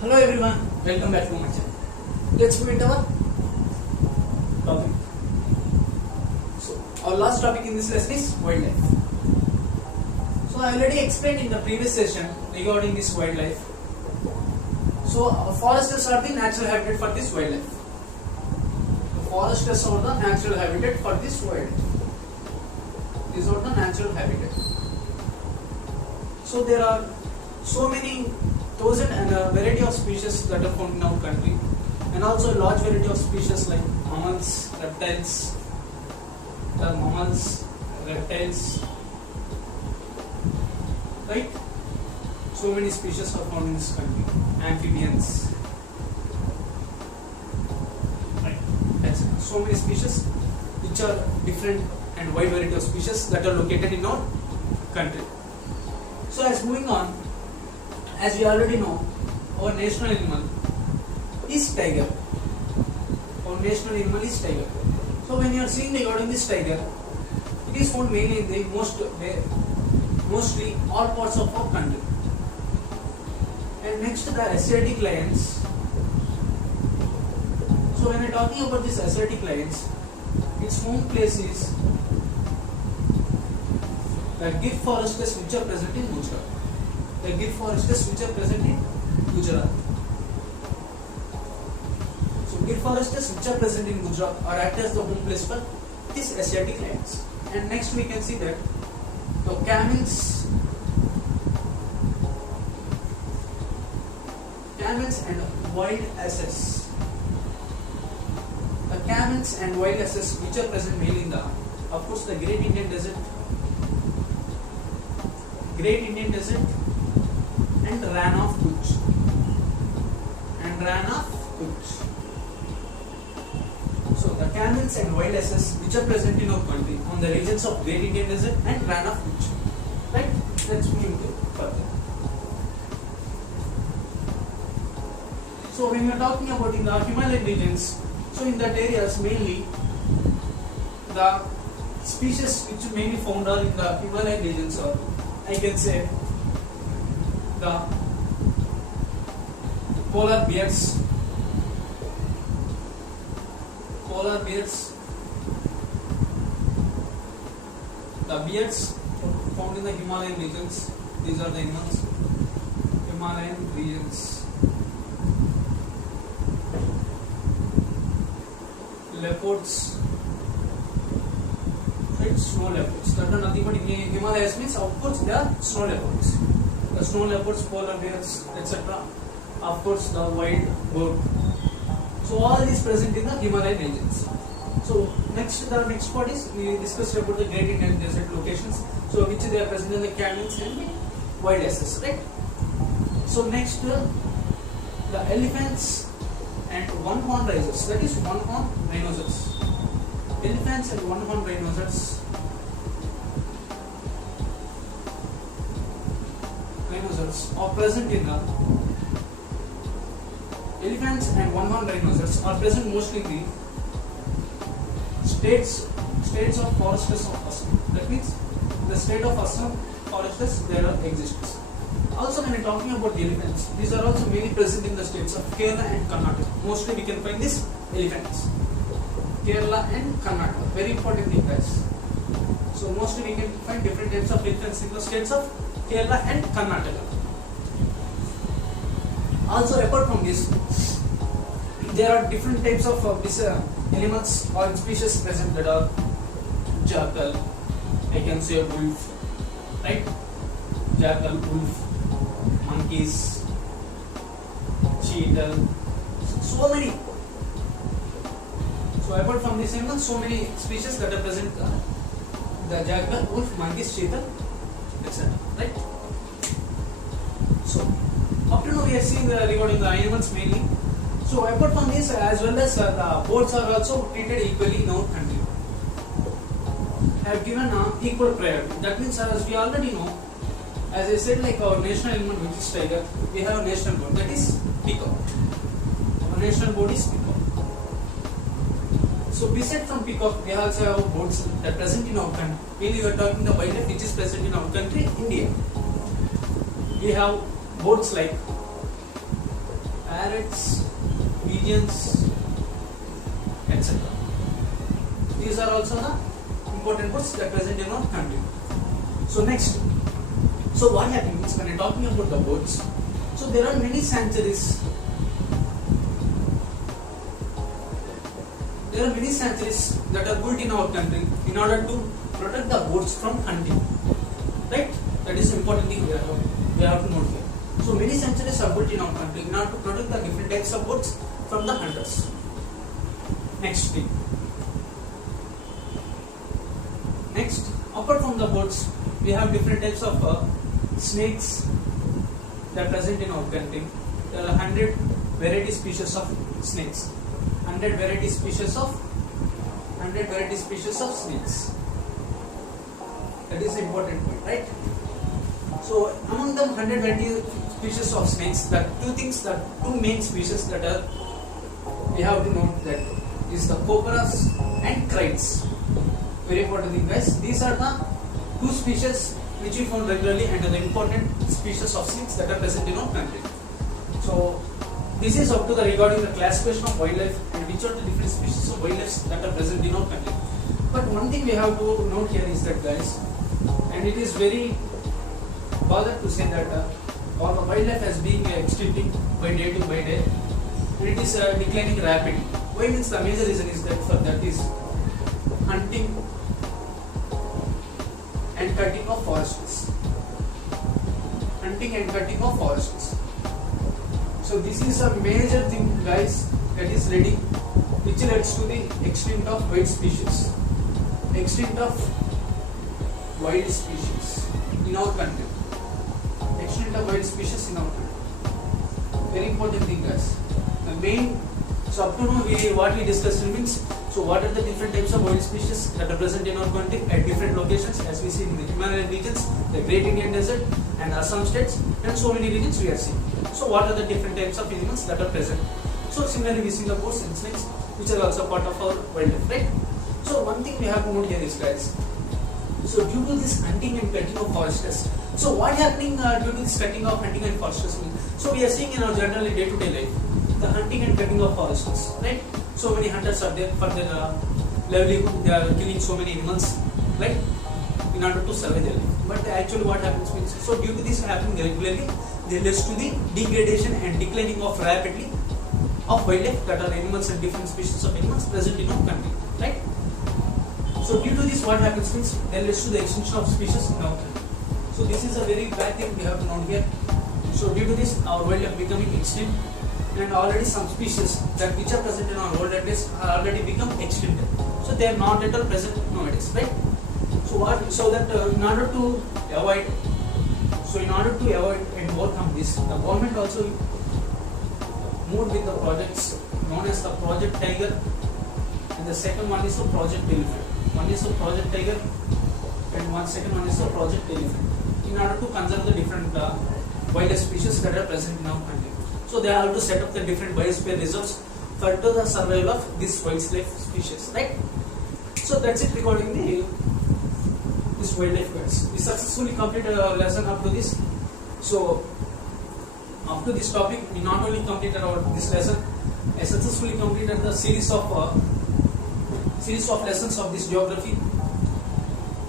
Hello everyone, welcome back to my channel. Let's move into our topic. So our last topic in this lesson is wildlife. So I already explained in the previous session regarding this wildlife. So forests are the natural habitat for this wildlife. The forests are the natural habitat for this wildlife. These are the natural habitat. So there are so many thousand and a variety of species that are found in our country, and also a large variety of species like mammals, reptiles, right? So many species are found in this country. Amphibians, right? That's it. So many species which are different and wide variety of species that are located in our country. So as moving on, as we already know, our national animal is tiger. Our national animal is tiger. So when you are seeing regarding this tiger, it is found mainly in the mostly all parts of our country. And next, the Asiatic lions. So when we are talking about this Asiatic lions, its home place is the Gir forests which are present in Gujarat. The Gir forests which are present in Gujarat. So Gir forests which are present in Gujarat are act as the home place for these Asiatic lions. And next we can see that the camels and wild asses. The camels and wild asses which are present mainly in the, of course, the Great Indian Desert, and Rann of Kutch. So the camels and wild asses which are present in our country on the regions of Great Indian Desert and Rann of Kutch. Right? Let's move further. So when we are talking about in the Himalayan regions, so in that areas mainly the species which mainly found are in the Himalayan regions are, I can say, the polar bears, the bears found in the Himalayan regions. These are the animals, Himalayan regions. Leopards, right? Snow leopards. That are nothing but in Himalayas means, of course, they are snow leopards. The snow leopards, polar bears, etc. Of course, the wild boar. So all is present in the Himalayan regions. So the next part is we discussed about the Great Indian Desert locations. So which they are present in the camels and wild asses, right? So next, the elephants and one-horn rhinos. That is one-horn rhinoceros. Elephants and one-horn rhinoceros are present in the elephants and one-horn rhinoceros are present mostly in the states of forests of Assam. That means the state of Assam forests there are exists. Also when we are talking about the elephants, these are also mainly present in the states of Kerala and Karnataka. Mostly we can find these elephants. Kerala and Karnataka. Very important thing guys. So mostly we can find different types of elephants in the states of Kerala and Karnataka. Also apart from this, there are different types of these animals or species present that are jackal, I can say wolf, right? Jackal, wolf, monkeys, cheetah, so many. So apart from these animals, so many species that are present, the jackal, wolf, monkeys, cheetah, etc. Right? So up to now we are seeing regarding the animals mainly. So apart from this, as well as the birds are also treated equally in our country. Have given equal priority. That means, as we already know, as I said, like our national animal which is tiger, we have a national bird, that is peacock. Our national bird is peacock. So beside from peacock, we also have birds that are present in our country. Mainly we are talking the wildlife which is present in our country, India. We have birds like parrots, pigeons, etc. These are also the important birds that are present in our country. So next, so what happens when I'm talking about the birds? So there are many sanctuaries. There are many sanctuaries that are built in our country in order to protect the birds from hunting. Right? That is the important thing we have to note here. So many sanctuaries are built in our country in order to protect the different types of birds from the hunters. Next thing. Next, apart from the birds, we have different types of snakes that are present in our country. There are 100 variety species of snakes. 100 variety species of snakes. That is the important point, right? So among them 100 variety species of snakes, the two main species that are we have to note that is the cobras and krites. Very important thing, guys. These are the two species which we found regularly and are the important species of snakes that are present in our country. So this is up to the regarding the classification of wildlife and which are the different species of wildlife that are present in our country. But one thing we have to note here is that, guys, and it is very bothered to say that all the wildlife has been extincting by day, and it is declining rapidly. Why means the major reason is that for that is hunting and cutting of forests. Hunting and cutting of forests. So this is a major thing, guys, that is leading, which leads to the extinct of wild species. Extinct of wild species in our country. Extinct of wild species in our country. Very important thing, guys. The main, so up to now what we discussed means, so what are the different types of wild species that are present in our country at different locations, as we see in the Himalayan regions, the Great Indian Desert and Assam states, and so many regions we are seeing. So what are the different types of animals that are present? So similarly we see the birds and snakes, which are also part of our wildlife, right? So one thing we have to note here is, guys, so due to this hunting and cutting of forests, so what happening due to this cutting of hunting and forests? So we are seeing in our generally day-to-day life, the hunting and cutting of forests, right? So many hunters are there for their livelihood. They are killing so many animals, right, in order to survive their life. But actually, what happens means, so due to this happening regularly, they leads to the degradation and declining of rapidly of wildlife, that are animals and different species of animals present in our country, right? So due to this, what happens means, they leads to the extinction of species in our country. So this is a very bad thing we have to note here. So due to this, our wildlife becoming extinct, and already some species that which are present in our world at least are already become extinct. So they are not at all present nowadays, right? So what? So that in order to avoid and overcome this, the government also moved with the projects known as the Project Tiger, and the second one is the Project Elephant. One is the Project Tiger, and second one is the Project Elephant, in order to conserve the different wildlife species that are present in our country. So they have to set up the different biosphere reserves for the survival of this wildlife species, right? So that's it regarding this wildlife guys. We successfully completed our lesson up to this. So up to this topic, we not only completed this lesson, I successfully completed the series of lessons of this geography.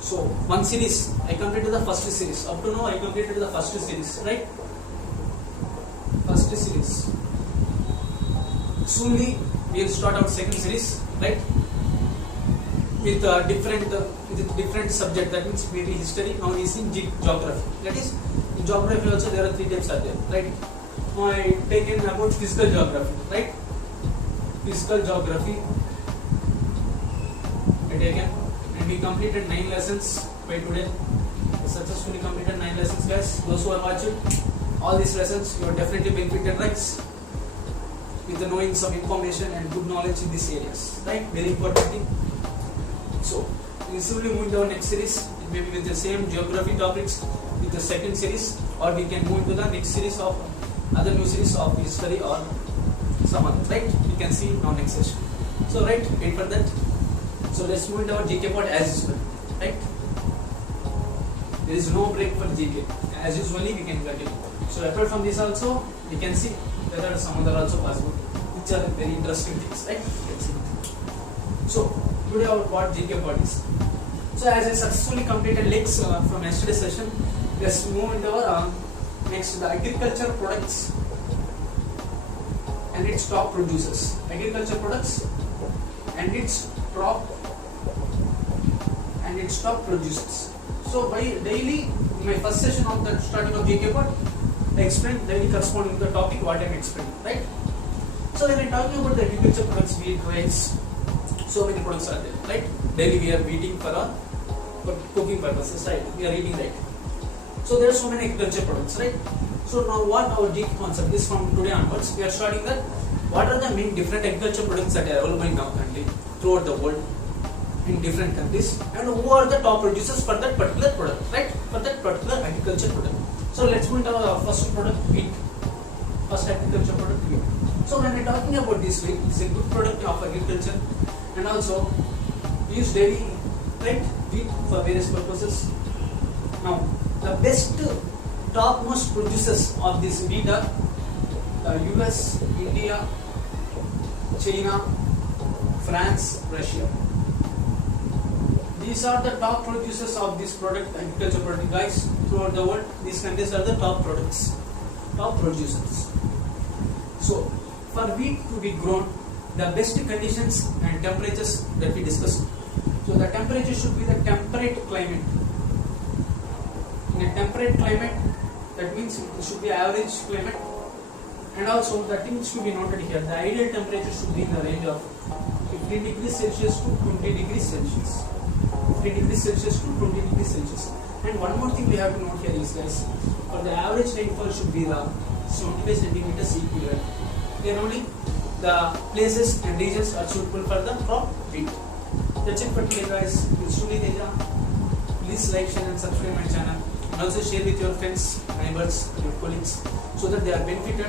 So one series, I completed the first series. Up to now, I completed the first series, right? First series. Soonly we will start our second series, right? With different subject. That means maybe history. Now is in geography. That is, in geography also there are three types are there, right? Now I taken about physical geography, right? Physical geography. I taken, and we completed 9 lessons by today. I successfully completed 9 lessons, guys. Those who are watching all these lessons, you are definitely benefited, right? With the knowing some information and good knowledge in these areas, right? Very important thing. So, we will simply move into our next series. It may be with the same geography topics with the second series, or we can move into the next series of other new series of history or some other, right? We can see in our next session. So, right, wait for that. So, let's move into our GK part as usual, right? There is no break for GK. As usually, we can continue. So, apart from this also, we can see There are some other also possible, which are very interesting things, right? Let's see. So today our what GK part is. So as I successfully completed legs from yesterday's session, let's move into our next, the agriculture products and its top producers. Agriculture products and its top producers. So by daily, in my first session of the starting of GK part, I explained daily corresponding to the topic what I am explaining, right? So when I am talking about the agriculture products, wheat, rice, so many products are there, right? Daily we are eating for cooking purposes, right? We are eating, right? So there are so many agriculture products, right? So now what our GK concept is, from today onwards, we are starting that what are the main different agriculture products that are available in our country, throughout the world, in different countries, and who are the top producers for that particular product, right? For that particular agriculture product. So let's move into our first product, wheat. First agriculture product, wheat. So when we are talking about this wheat, it's a good product of agriculture, and also we use daily, right, wheat for various purposes. Now the best topmost producers of this wheat are the US, India, China, France, Russia. These are the top producers of this product, agriculture product, guys, throughout the world. These countries are the top products, top producers. So for wheat to be grown, the best conditions and temperatures that we discussed. So the temperature should be the temperate climate. In a temperate climate, that means it should be average climate. And also the things to be noted here, the ideal temperature should be in the range of 15 degrees Celsius to 20 degrees Celsius. 15 degrees Celsius to 20 degrees Celsius. And one more thing we have to note here is, guys, for the average rainfall should be the 75 centimeters equivalent. Then only the places and regions are suitable for the crop wheat. That's it for today, guys. It's Suli Teja. Please like, share and subscribe my channel. And also share with your friends, neighbors, your colleagues, so that they are benefited,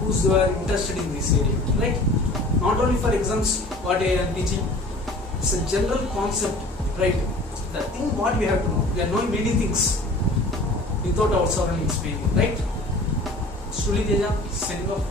who are interested in this area, right? Not only for exams what I am teaching, it's a general concept, right? The thing what we have to know, we are knowing many things without our surroundings, right? Suli Teja, signing off.